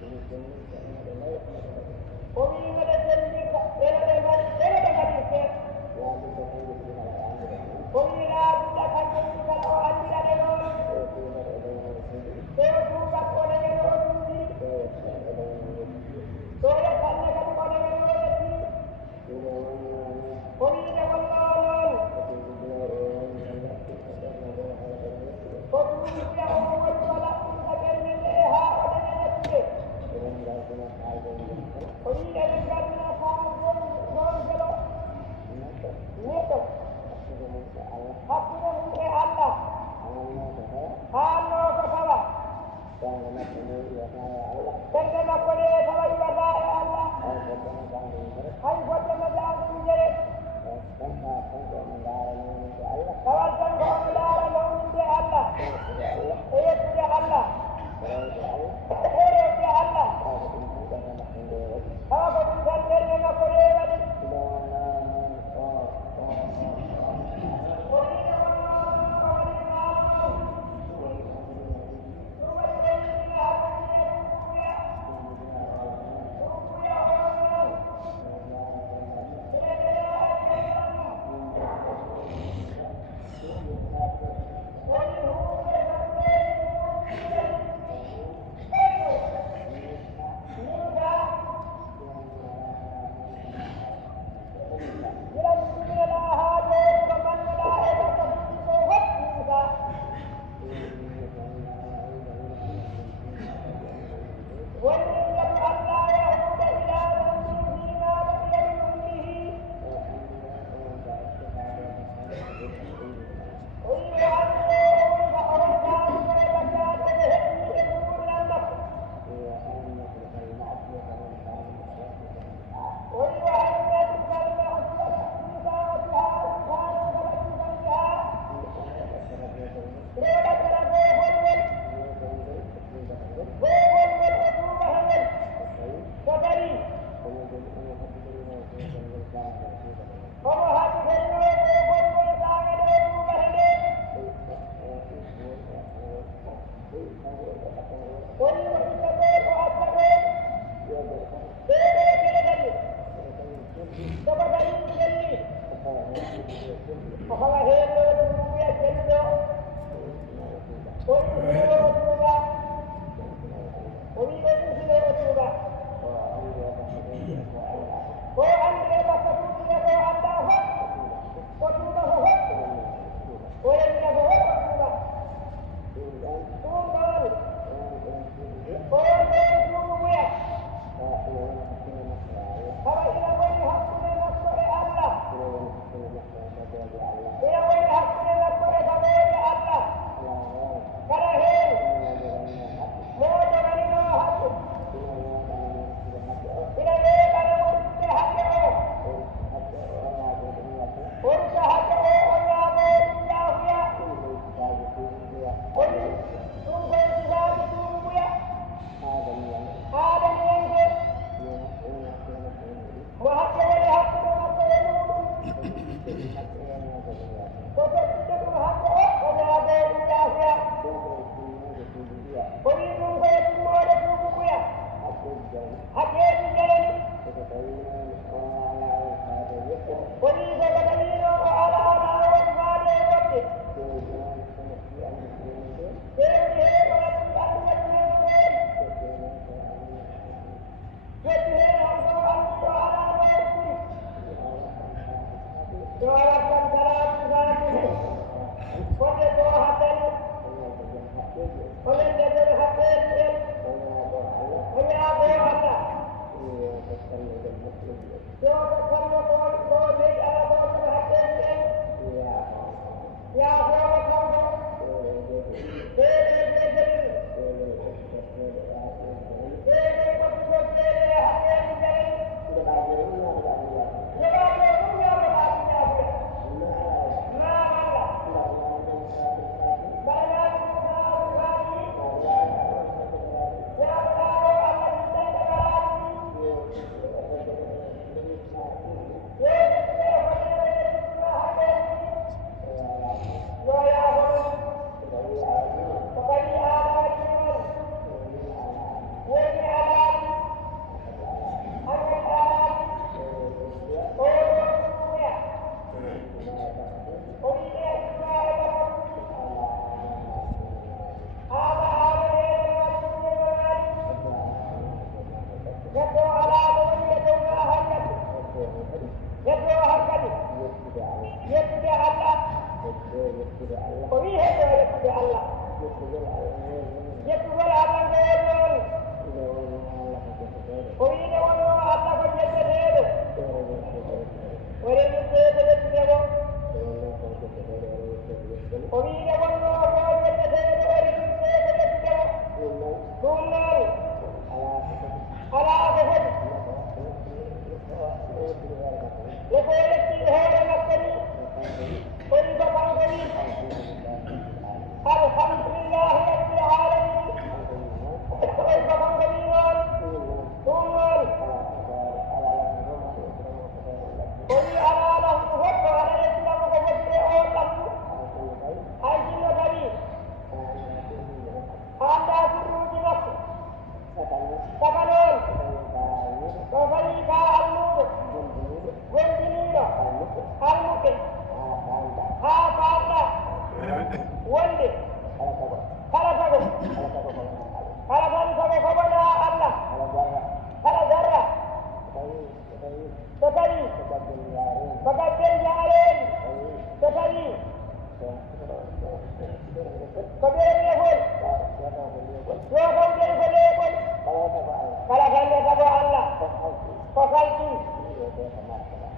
وإن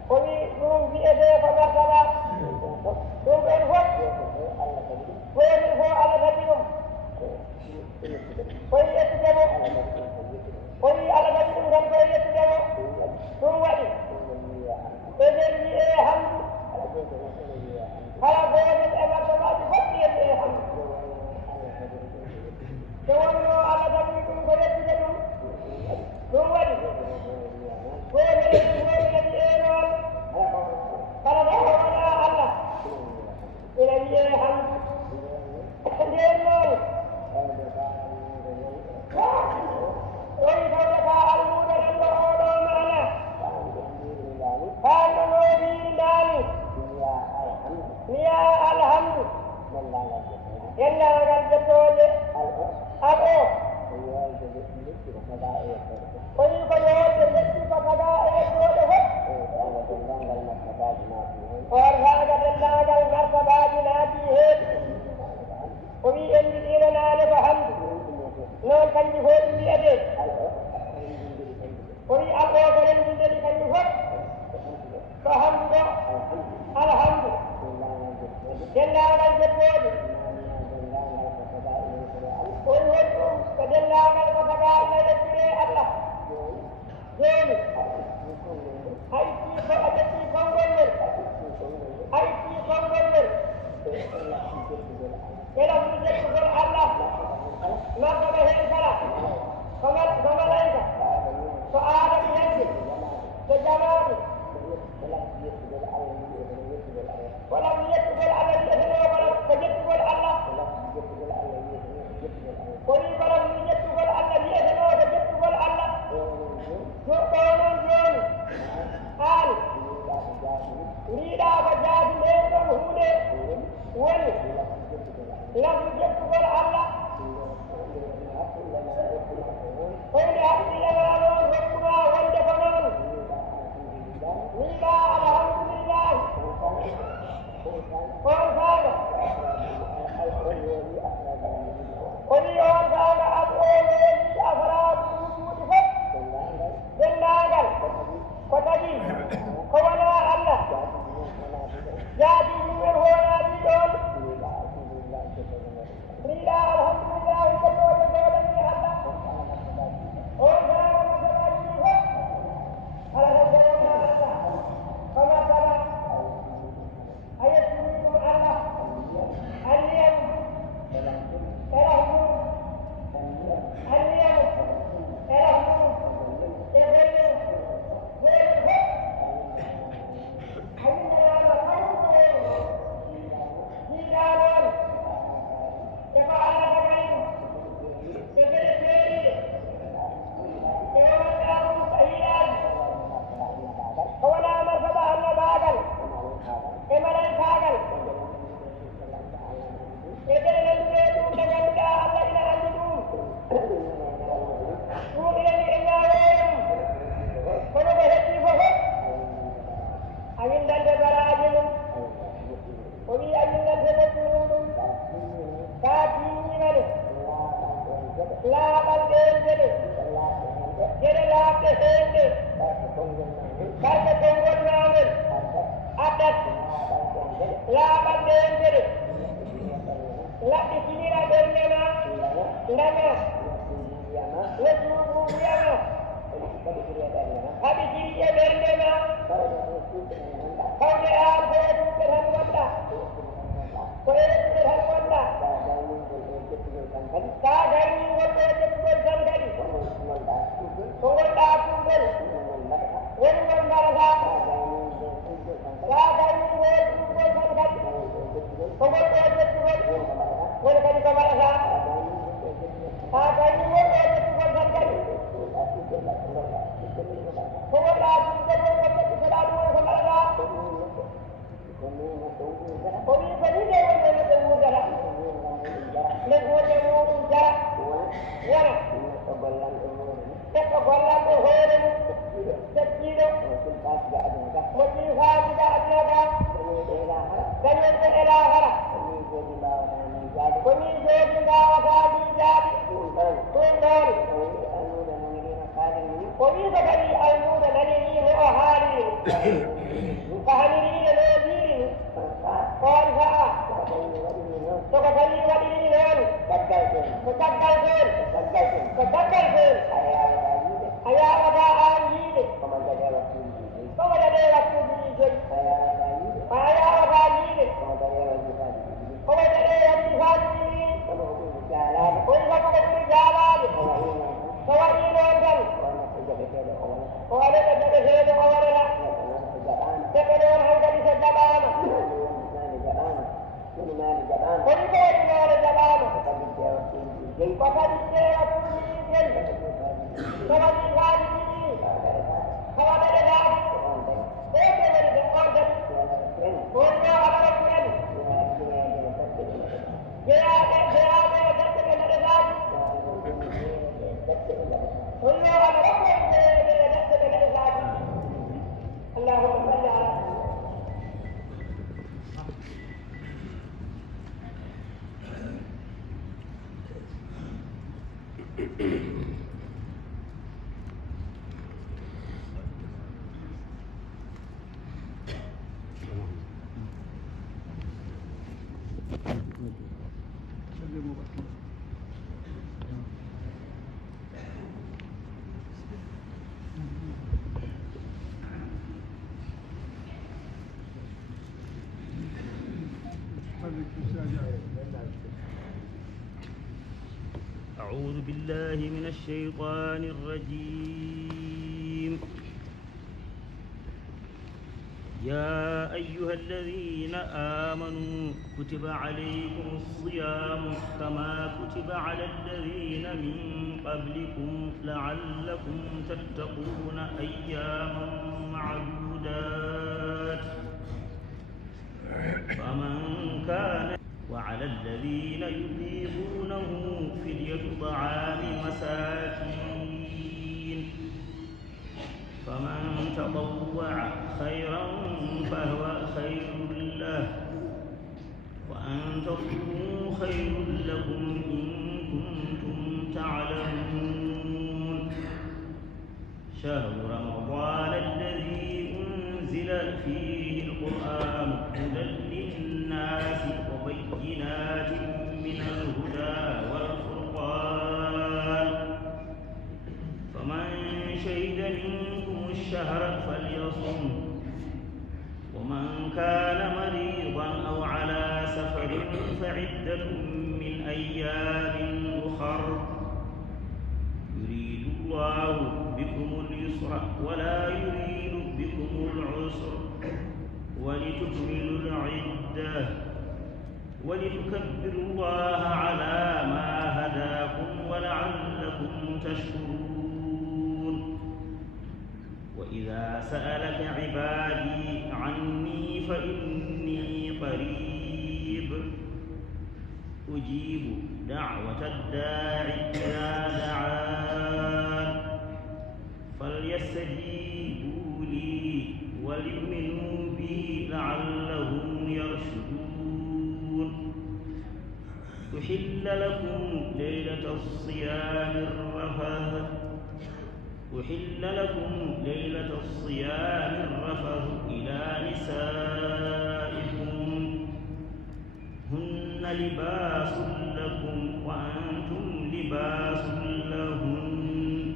komi ɗum wi'ete ko martaba ɗum ɗon fof wonin fo Allah tagi ɗum koye yettudemo koyi Allah tagi ɗum tan koye yettudemo ɗum waɗi ɓe nden wi'e hamdu kala goɗen e martabaji fof wiyete e hamdu so wonno Allah tagi ɗum ko yettude ɗum waɗi goɗen wi'e noon kala ɗo wona Allah ina wi'e hamdu nden noon ɗoyi tawde ka almude nanɗo oɗo mana hanno no wiindani miya alhamdu yennangal jettoje al o koyi ko yowde letti ko taga e yettode fof on haga dendagal martabaji naati heeɗi o wi en jiɗinanade ko hamdu noon kanji fof ɗi wiyete o wi al o ko rendindeni kanji fof ko hamdu ɗo alhamdu dendagal jettoje on woni ɗum ko dendagal ko taga ina yettire Allah joni a itti ko a ƴetti kongol ngel a itti kongol ngel eɗam ɗum jettugol Allah martaba hen kala ko malayka ko aadami hende ko jamaɗu walam yettugol Allah wiyeteno ko jettugol Allah koyi walam yettugol Allah wiyeteno ko jettugol Allah ɗo noon joni an mbiɗa ko jaadi nden ɗon hunde woni nafu jettugol Allah hoyde haqqillema noon hokkuma wonde ko noon mbiɗa alhamdulillah on saaga o wi on saaga ab oɗoyi afaraɓe ɗuɗɗuɗi fof dendagal ko tagi ko wona Allah jaadi yimɓen honaɗi ɗon mbiɗa alhamdulillah jettode goɗani Allah on saaga martabaji ɗi fof ala tan ko wona Allah ko martaba a yettini ɗum Allah anniyam erahmum anniyam erahmum e bellem goɗen fof ayindanama kamɓe jiiɗa noon e ko Allah tagani e geɗe feeriɗe e waɗɗa ɗum sahiyaji ko wona martaba annabagal e malaikagal e geɗe nanduɗe ɗum nde ganduɗa Allah ina andi ɗum ɗum inani e ñawoyum kono ko heddi fof a windande baraji mum o wi a windande moƴƴu muɗum ka tiñimane laaɓal ɗen geɗe laaɓɗe hende barke konngol namen addat laaɓal ɗen geɗe laɓɓi tinira ɓernde ma daña no juubu wiyama haɓi tiri e ɓernde ma hawde an ko yettudde tan wonɗa ko yettudde tan wonɗa ka garni gonɗo e jettugol tan kadi ko gonɗa tuggol woni gon mbarata ka garni ngol tuggol tan kadi ko gonɗo e jettugol woni kadi ko mbarata ha garni gonɗo e jettugol tan kadi ko gonɗa tuggol woni ko jettugoɗa ɗum woni ko mbarata o wi ko ni de wonde neɗɗo wudata nde golle muɗum jara wona neɗɗo gollanɗo hoore mum settiɗo mo ƴifaajida aduna ka dañonɗo elahara ko ni jooɗi mbawata miijaade ɗum ɗon o wi ko kadi almuɗo nanirimo o haaliri فهمين نوزين قال فا تقتلي ودينون تصدقون أيا ودا آنجيد فمن دليل كوبيجي أيا ودا جيد فمن دليل كوبيجي وإذا كنت جالاد فوالين وانتم وعليك تبخير أولنا تقنون عن ذلك الزبان ويقول نور الزبان وقد السيرة كل فمن يغادي فمن يغادي ليس من الأرض وإنه على رسول جاء يدك من الرزاق وإنه على رسول يدك من الرزاق اللهم صل على أعوذ بالله من الشيطان الرجيم. يا أيها الذين آمنوا كتب عليكم الصيام كما كتب على الذين من قبلكم لعلكم تتقون أياما معدودات فمن كان وعلى الذين يطيقونه فدية طعام مساكين فمن تطوع خيرا فهو خير له وأن تصوموا خير لكم إن كنتم تعلمون. شهر رمضان الذي أنزل فيه القرآن هدى للناس وبينات من الهدى والفرقان فمن شهد منكم الشهر فليصم ومن كان مريضا أو على سفر فعدة من أيام أخر يريد الله بكم اليسر ولا يريد بكم العسر ولتكملوا العدة ولتكبروا الله على ما هداكم ولعلكم تشكرون. وإذا سألك عبادي عني فإني قريب أجيب دعوة الداع إذا دعان فليستجيبوا لي وليؤمنوا بي لعلهم يرشدون. أحل لكم ليلة الصيام الرفث إلى نسائكم هن لباس لكم وأنتم لباس لهن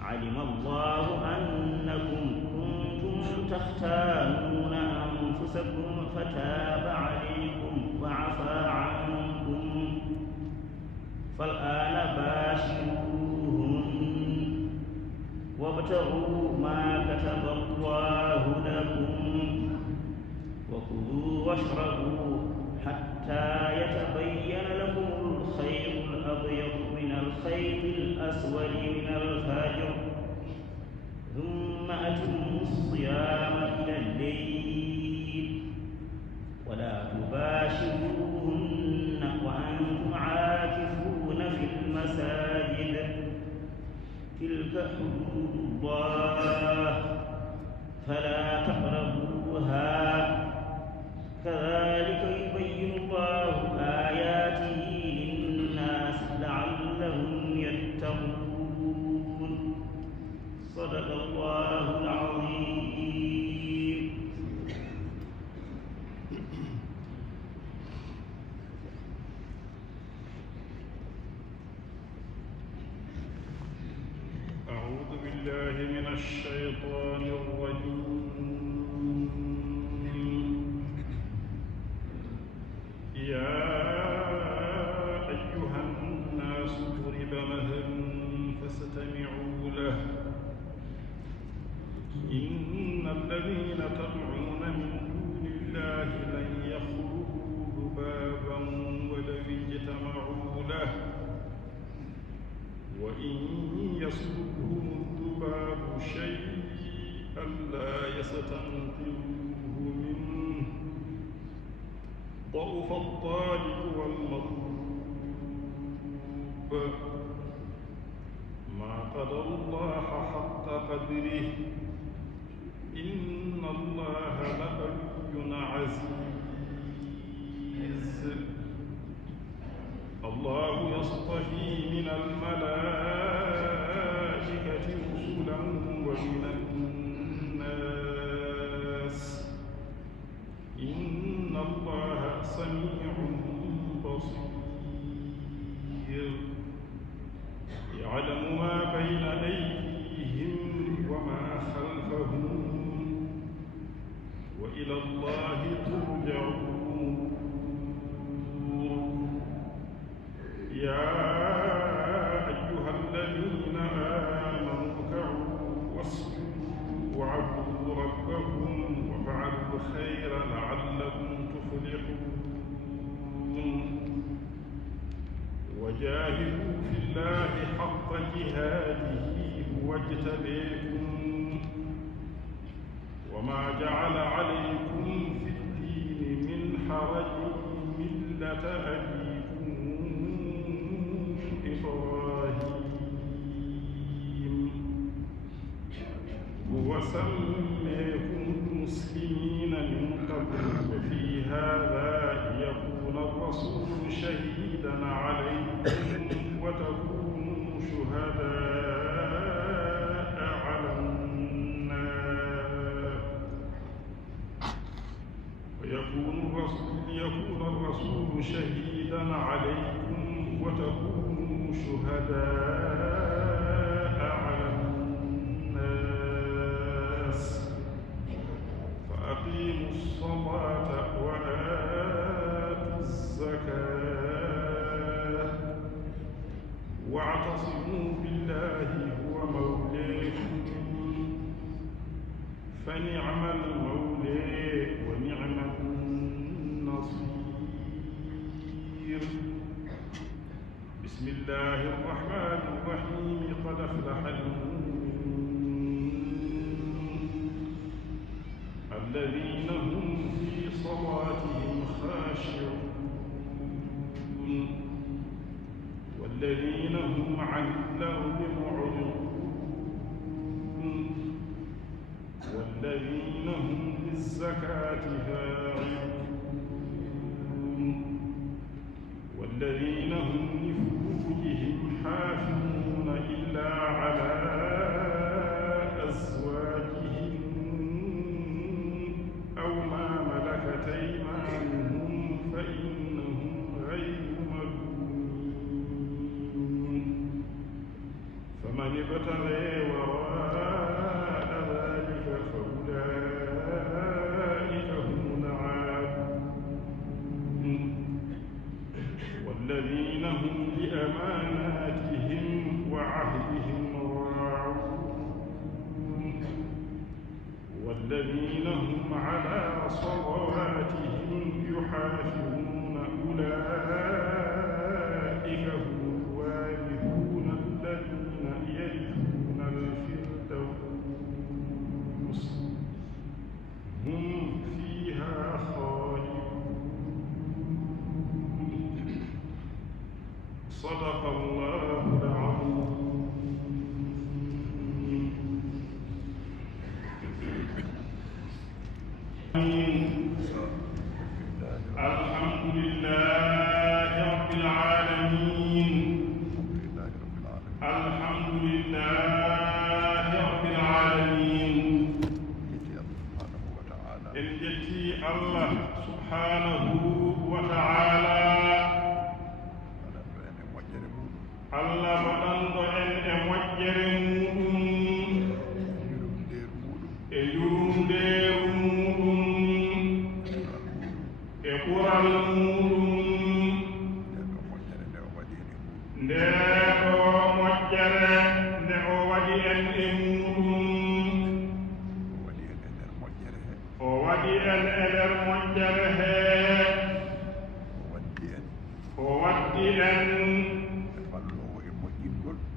علم الله أنكم كنتم تختانون أنفسكم فتاب عليكم وعفى عنكم فالآن باشروهن وابتغوا ما كتب الله لكم وكلوا واشربوا حتى يتبين لكم الخيط الأبيض من الخيط الأسود من الفجر ثم أتموا الصيام إلى الليل ولا تباشروهن وأنتم عاكفون في المساجد تلك حدود الله فلا تقربوها كذلك يبين الله آياته للناس لعلهم يتقون. صدق الله العظيم. بالله من الشيطان الرجيم. يا أيها الناس ضرب مثل فاستمعوا له. إن الذين تدعون من دون الله لن يخلقوا ذبابا ولو اجتمعوا له وإن يسلبهم الذباب شيئا لا يستنقذوه منه ضعف الطالب والمطلوب. ما قدر الله حق قدره إن الله لقوي عزيز. الله يصطفي من الملائكة رسلا ومن الناس إن الله سميع بصير. يعلم ما بين أيديهم وما خلفهم وإلى الله ترجع الأمور. يا أيها الذين آمنوا اركعوا واسجدوا واعبدوا ربكم وافعلوا الخير لعلكم تفلحون. وجاهدوا في الله حق جهاده هو اجتبيكم وما جعل عليكم في الدين من حرج ملة أبيكم إبراهيم هو سميكم المسلمين من قبل وفي هذا ليكون الرسول شهيدا عليكم وتكونوا شهداء على الناس ليكون الرسول شهيدا عليكم وتكونوا شهداء على الناس. فأقيموا الصلاة وآتوا الزكاة واعتصموا بالله هو مولاكم فنعم المولى ونعم النصير. بسم الله الرحمن الرحيم. قد أفلح المؤمنون الذين هم في صلاتهم خاشعون والذين هم عن اللغو معرضون والذين هم للزكاة فاعلون والذين هم لفروجهم حافظون إلا على أزواجهم أو ما ملكت أيمانهم فإنهم غير ملومين. فمن ابتغي وراء ذلك فأولئك هم العادون والذين هم لأماناتهم وعهدهم راعون والذين هم على صلواتهم يحافظون أولئك هم الوارثون الذين يرثون الفردوس هم فيها خالدون. صدق الله العظيم. الحمد لله رب العالمين. الحمد لله رب العالمين. إن جتي الله سبحانه وتعالى Allah baɗanɗo en e moƴƴere muɗum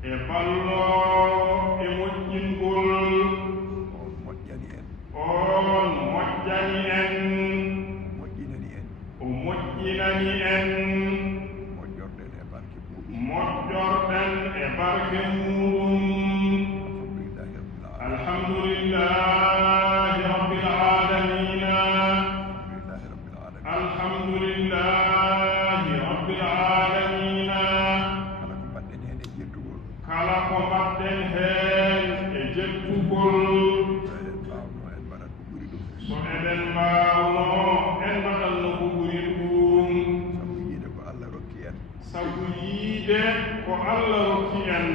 e ballo e moƴƴingol on moƴƴani en on moƴƴani en moƴƴinani en o moƴƴinani en moƴƴorɗen e barke muɗum moƴƴorɗen e barke muɗum alhamdulillahi rabbil alamin alhamdulillahi rabbil alamin kala ko mbaɗɗen heen e jettugol so eɗen mbawno en mbaɗanno ko ɓuri ɗum sabu yiide ko Allah rokki en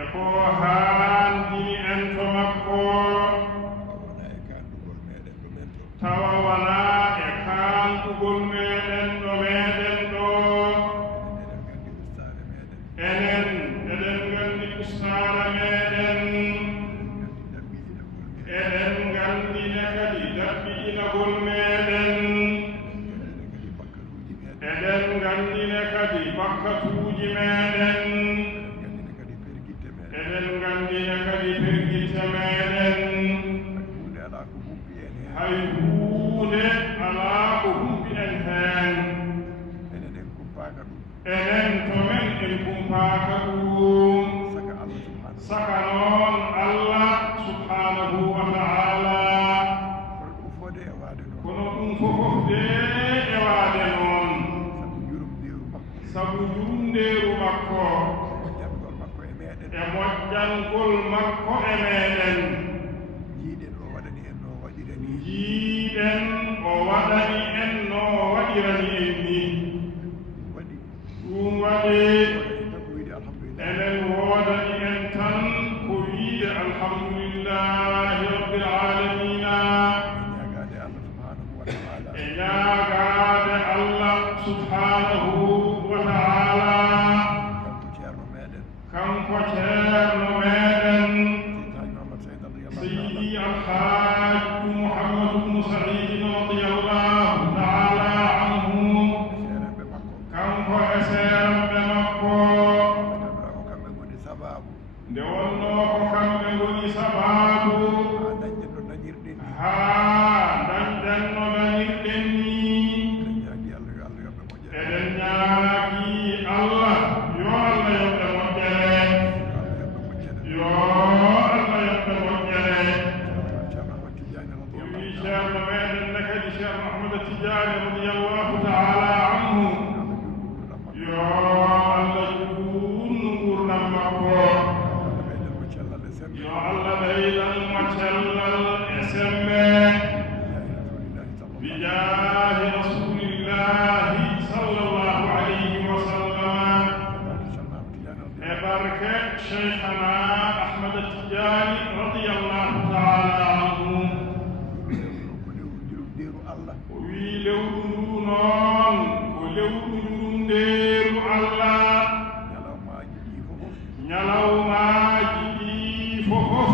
e ko haandini en to makko tawa wona e kaandugol meɗen ɗo meɗen ɗo enen eɗen nganndi ustaara meɗen eɗen nganndine kadi daɓɓiɗinagol meɗen eɗen nganndine kadi bakkatuuji meɗen eɗen nganndine kadi pergitte meɗen hay huunde alaa ko humpi en heen enen to men en kumpaaka ɗum saka noon Allah subhanahu wa ta'ala kono ɗum fofof de e waade noon sabu yurundeeru makko e moƴƴangol makko e meɗen jiiɗen o waɗani en no waɗirani en ni ɗum waɗi enen woodani en tan ko wiide alhamdulillahi rabbil alamina e ñaagaade Allah subhanahu wa ta'ala kanko ceerno meɗen seydi alhaji Muhammadu bnu Saïd radiyallahu ta'ala anhu kanko e seeremɓe makko nde wonno ko kamɓe ngoni sababu haa dañɗen no dañirɗen ni eɗen ñaagi Allah yo Allah yoɓɓe moƴƴere yo Allah yoɓɓe moƴƴere o wi ceerno meɗen ne kadi ceerno Ahmada Tidiane radiyallahu ta'ala anhu yo Allah juutnu gurdam makko yo Allah ɓeydan mo cellal e sembe bijaahi rasulillahi sallallahu alayhi wa sallam e barke cheikhana Ahmad Tidiane radiyallahu ta'ala anhu o wi lewru ndu noon ko lewru njurundeeru Allah ñalawmaaji ɗi fofof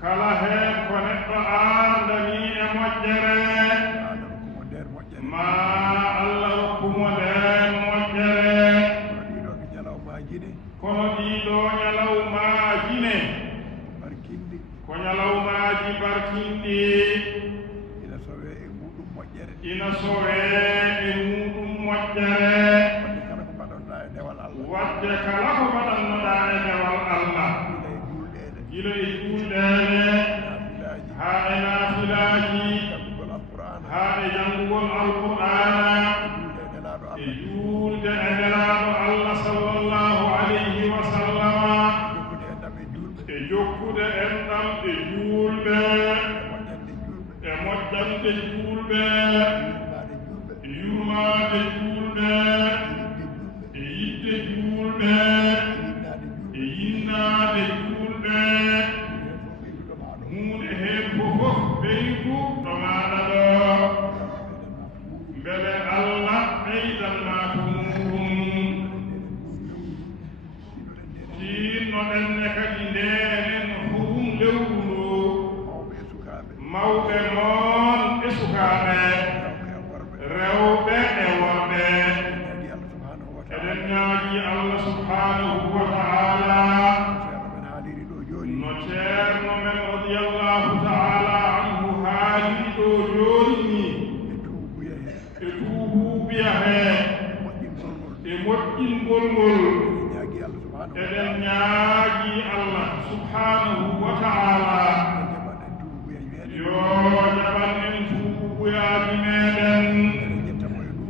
kala heen ko neɗɗo aandani e moƴƴere ma Allah rokkumo nden moƴƴere kono ɗiɗo ñalawmaaji ne ko ñalawmaaji barkinɗi ina sowe e muɗum moƴƴere wadde kala ko mbaɗannoɗaa e ndewal Allah gila e juulɗeene haa e naafilaaji haa e janngugol alqur'ana e juulde e nelaaɗo Allah sallallahu alayhi wa sallama e jokkude enɗam e juulɓe e moƴƴande juulɓe e yurmaade juulɓe e yidde juulɓe e yinnaade juulɓe huunde heen fofof ɓeydu ɗo maaɗa ɗo mbele Allah ɓeydanmaa ko muɗum tinnoɗen ne kadi ndenen hohum lewru ndu mawɓe noon e sukaaɓe rewɓe e worɓe eɗen ñaagi ñaagi Allah subhanahu wa ta'ala ceerno men haaliri ɗo jooni no ceerno men radiyallahu ta'ala anhu haali ɗo jooni e tuubuya heen e tuububiya hee moƴƴingol ngol e moƴƴingol ngol eɗen ñaagi Allah subhanahu eɗen ñaagi Allah subhanahu wa ta'ala jaɓan en tuubuya meeɗen yo jaɓan en tuubuyaaji meeɗen eɗen jettamo e ɗum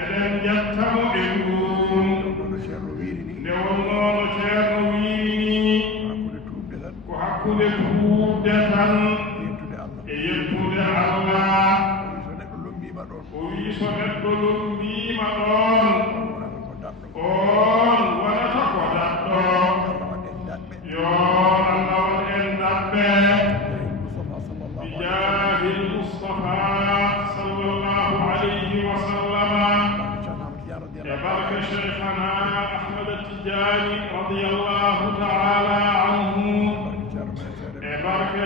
eɗen jettamo e ɗum no ceerno wiiri ni nde wonnoono ceerno wiini hakkude tuubde tan ko hakkude tuubde tan yettude Allah e yettude Allah so neɗɗo lombiima ɗon o wii so neɗɗo lombiima ɗon wonata ko daɗɗo on wonata ko daɗɗo Allah waɗen daɗɓe yo Allah waɗen daɓɓe Mustafa sallallahu bijaahi l-Mustafa sallallahu alayhi wa sallama e barke cheikhana Ahmad Tijani radiyallahu ta'ala anhu e barke